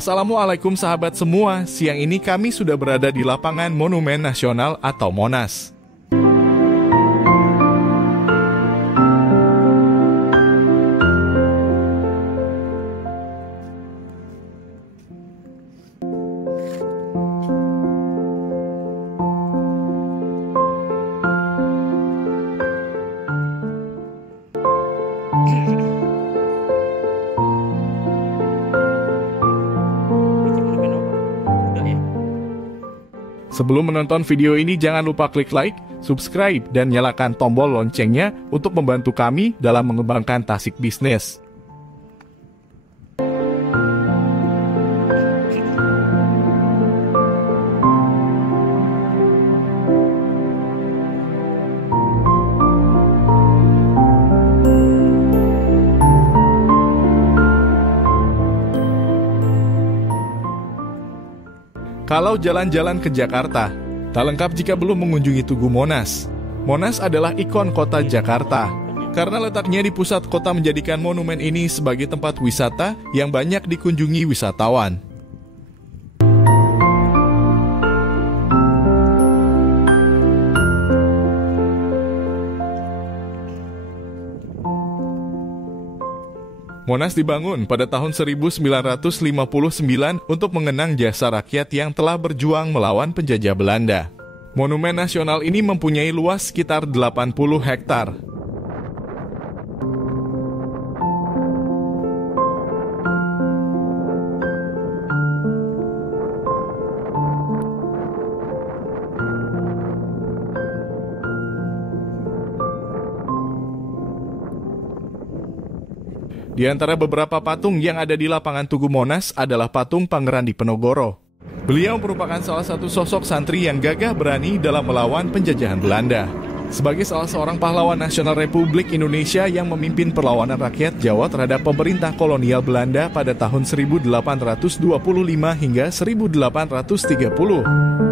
Assalamualaikum sahabat semua, siang ini kami sudah berada di lapangan Monumen Nasional atau Monas. Sebelum menonton video ini, jangan lupa klik like, subscribe, dan nyalakan tombol loncengnya untuk membantu kami dalam mengembangkan Tasik Bisnis. Kalau jalan-jalan ke Jakarta, tak lengkap jika belum mengunjungi Tugu Monas. Monas adalah ikon kota Jakarta. Karena letaknya di pusat kota menjadikan monumen ini sebagai tempat wisata yang banyak dikunjungi wisatawan. Monas dibangun pada tahun 1959 untuk mengenang jasa rakyat yang telah berjuang melawan penjajah Belanda. Monumen nasional ini mempunyai luas sekitar 80 hektar. Di antara beberapa patung yang ada di lapangan Tugu Monas adalah patung Pangeran Diponegoro. Beliau merupakan salah satu sosok santri yang gagah berani dalam melawan penjajahan Belanda. Sebagai salah seorang pahlawan nasional Republik Indonesia yang memimpin perlawanan rakyat Jawa terhadap pemerintah kolonial Belanda pada tahun 1825 hingga 1830.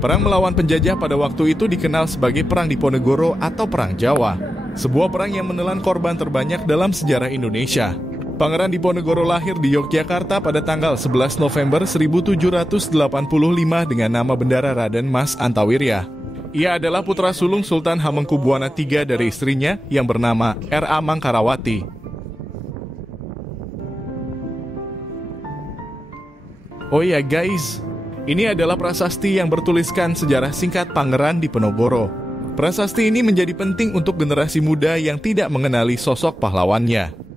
Perang melawan penjajah pada waktu itu dikenal sebagai Perang Diponegoro atau Perang Jawa, sebuah perang yang menelan korban terbanyak dalam sejarah Indonesia. Pangeran Diponegoro lahir di Yogyakarta pada tanggal 11 November 1785 dengan nama bendara Raden Mas Antawirya. Ia adalah putra sulung Sultan Hamengkubuwana III dari istrinya yang bernama R.A. Mangkarawati. Oh ya guys, ini adalah prasasti yang bertuliskan sejarah singkat Pangeran Diponegoro. Prasasti ini menjadi penting untuk generasi muda yang tidak mengenali sosok pahlawannya.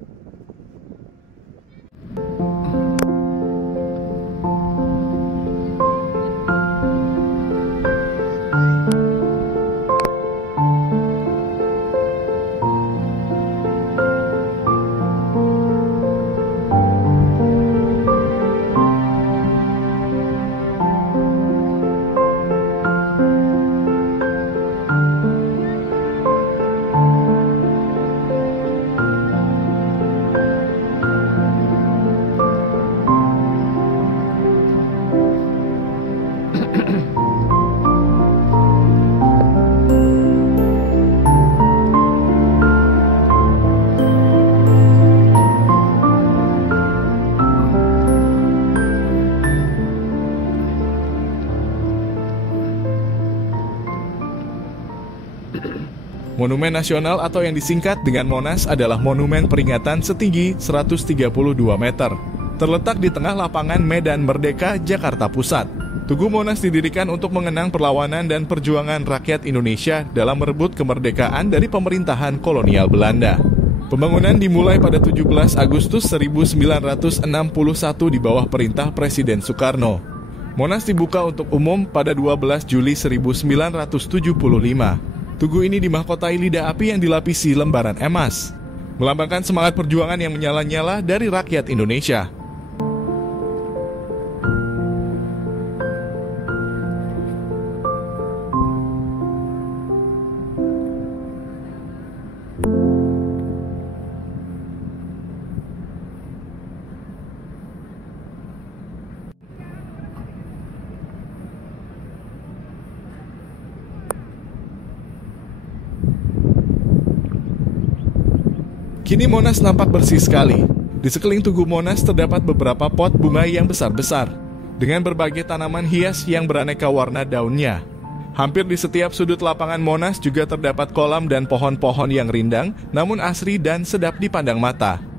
Monumen Nasional atau yang disingkat dengan Monas adalah monumen peringatan setinggi 132 meter. Terletak di tengah lapangan Medan Merdeka, Jakarta Pusat. Tugu Monas didirikan untuk mengenang perlawanan dan perjuangan rakyat Indonesia dalam merebut kemerdekaan dari pemerintahan kolonial Belanda. Pembangunan dimulai pada 17 Agustus 1961 di bawah perintah Presiden Soekarno. Monas dibuka untuk umum pada 12 Juli 1975. Tugu ini dimahkotai lidah api yang dilapisi lembaran emas, melambangkan semangat perjuangan yang menyala-nyala dari rakyat Indonesia. Kini Monas nampak bersih sekali. Di sekeliling Tugu Monas terdapat beberapa pot bunga yang besar-besar, dengan berbagai tanaman hias yang beraneka warna daunnya. Hampir di setiap sudut lapangan Monas juga terdapat kolam dan pohon-pohon yang rindang, namun asri dan sedap dipandang mata.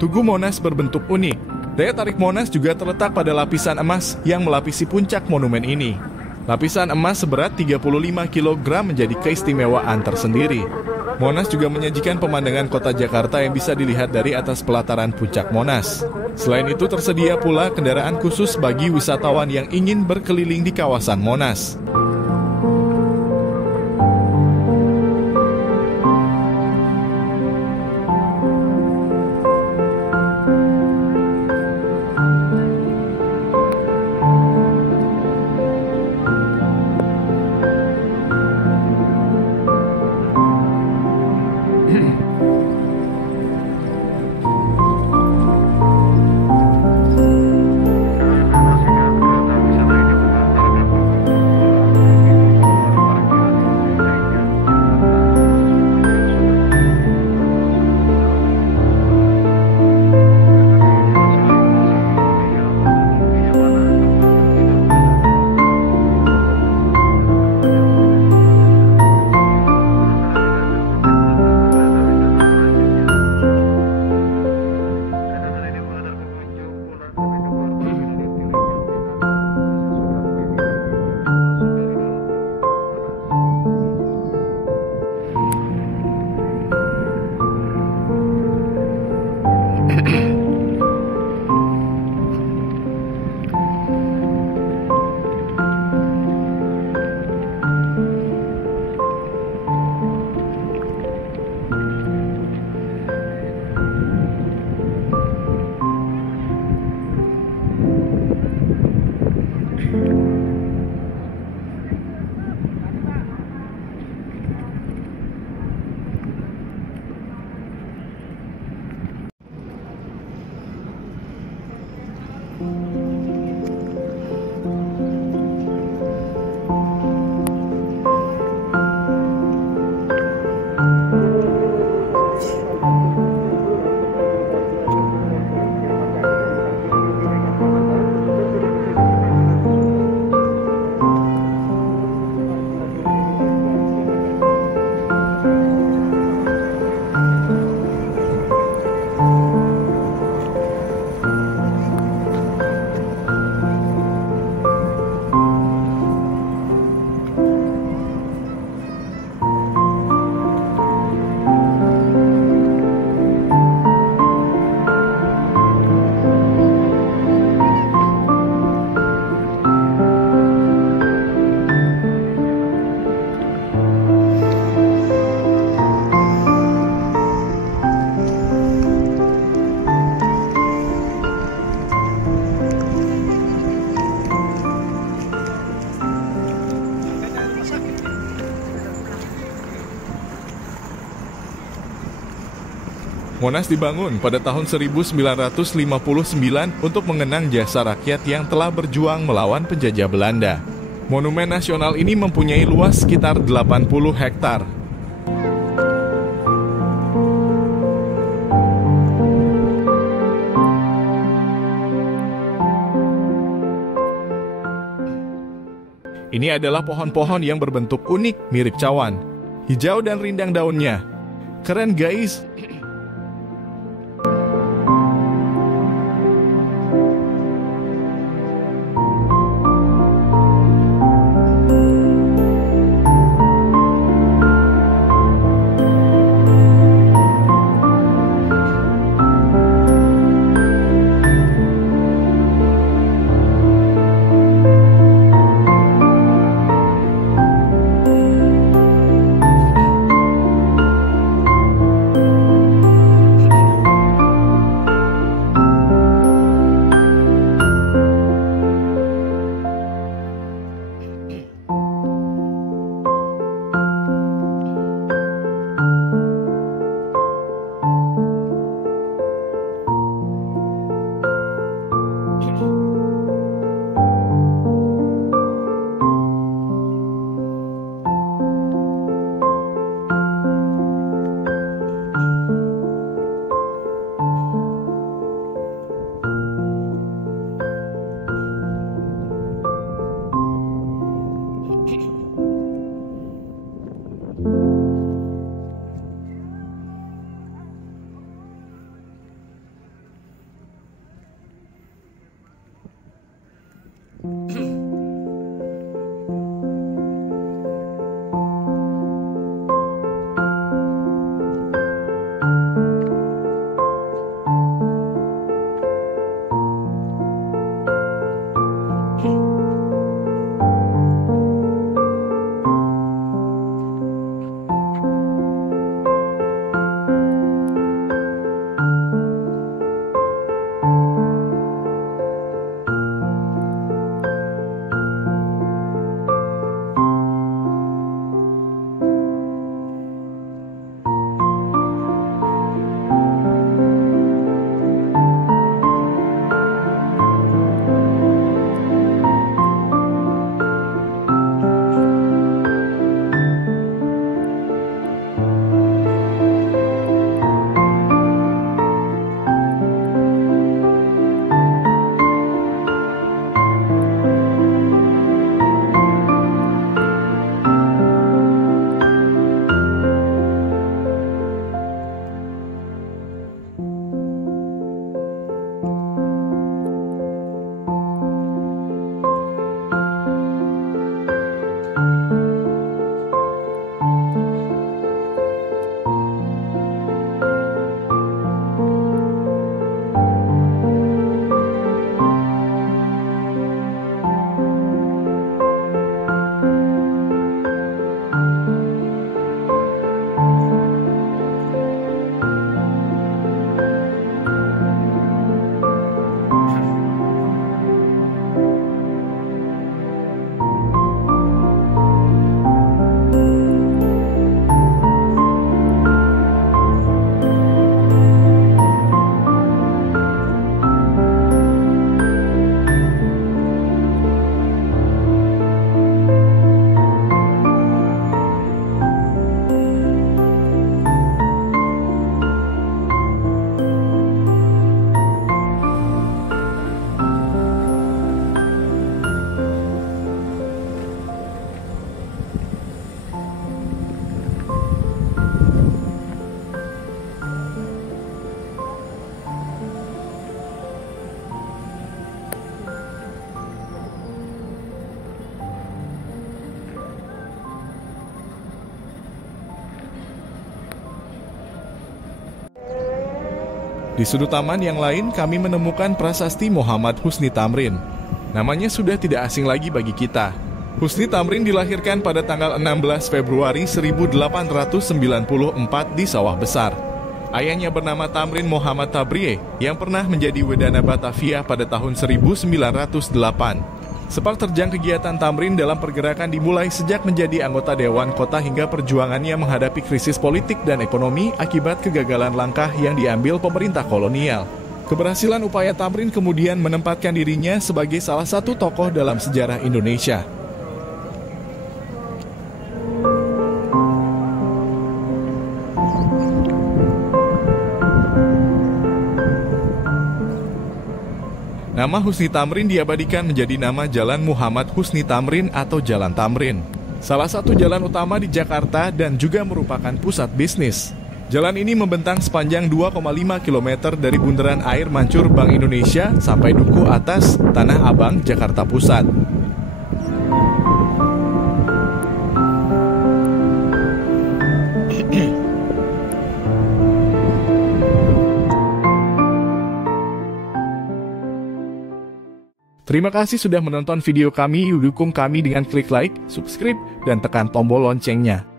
Tugu Monas berbentuk unik. Daya tarik Monas juga terletak pada lapisan emas yang melapisi puncak monumen ini. Lapisan emas seberat 35 kg menjadi keistimewaan tersendiri. Monas juga menyajikan pemandangan kota Jakarta yang bisa dilihat dari atas pelataran puncak Monas. Selain itu tersedia pula kendaraan khusus bagi wisatawan yang ingin berkeliling di kawasan Monas. Monas dibangun pada tahun 1959 untuk mengenang jasa rakyat yang telah berjuang melawan penjajah Belanda. Monumen nasional ini mempunyai luas sekitar 80 hektar. Ini adalah pohon-pohon yang berbentuk unik mirip cawan. Hijau dan rindang daunnya. Keren guys! Di sudut taman yang lain kami menemukan prasasti Muhammad Husni Tamrin. Namanya sudah tidak asing lagi bagi kita. Husni Tamrin dilahirkan pada tanggal 16 Februari 1894 di Sawah Besar. Ayahnya bernama Tamrin Muhammad Tabrie yang pernah menjadi Wedana Batavia pada tahun 1908. Sepak terjang kegiatan Tamrin dalam pergerakan dimulai sejak menjadi anggota Dewan Kota hingga perjuangannya menghadapi krisis politik dan ekonomi akibat kegagalan langkah yang diambil pemerintah kolonial. Keberhasilan upaya Tamrin kemudian menempatkan dirinya sebagai salah satu tokoh dalam sejarah Indonesia. Nama Husni Tamrin diabadikan menjadi nama Jalan Muhammad Husni Tamrin atau Jalan Tamrin. Salah satu jalan utama di Jakarta dan juga merupakan pusat bisnis. Jalan ini membentang sepanjang 2,5 km dari Bundaran Air Mancur Bank Indonesia sampai Duku Atas, Tanah Abang, Jakarta Pusat. Terima kasih sudah menonton video kami. Dukung kami dengan klik like, subscribe, dan tekan tombol loncengnya.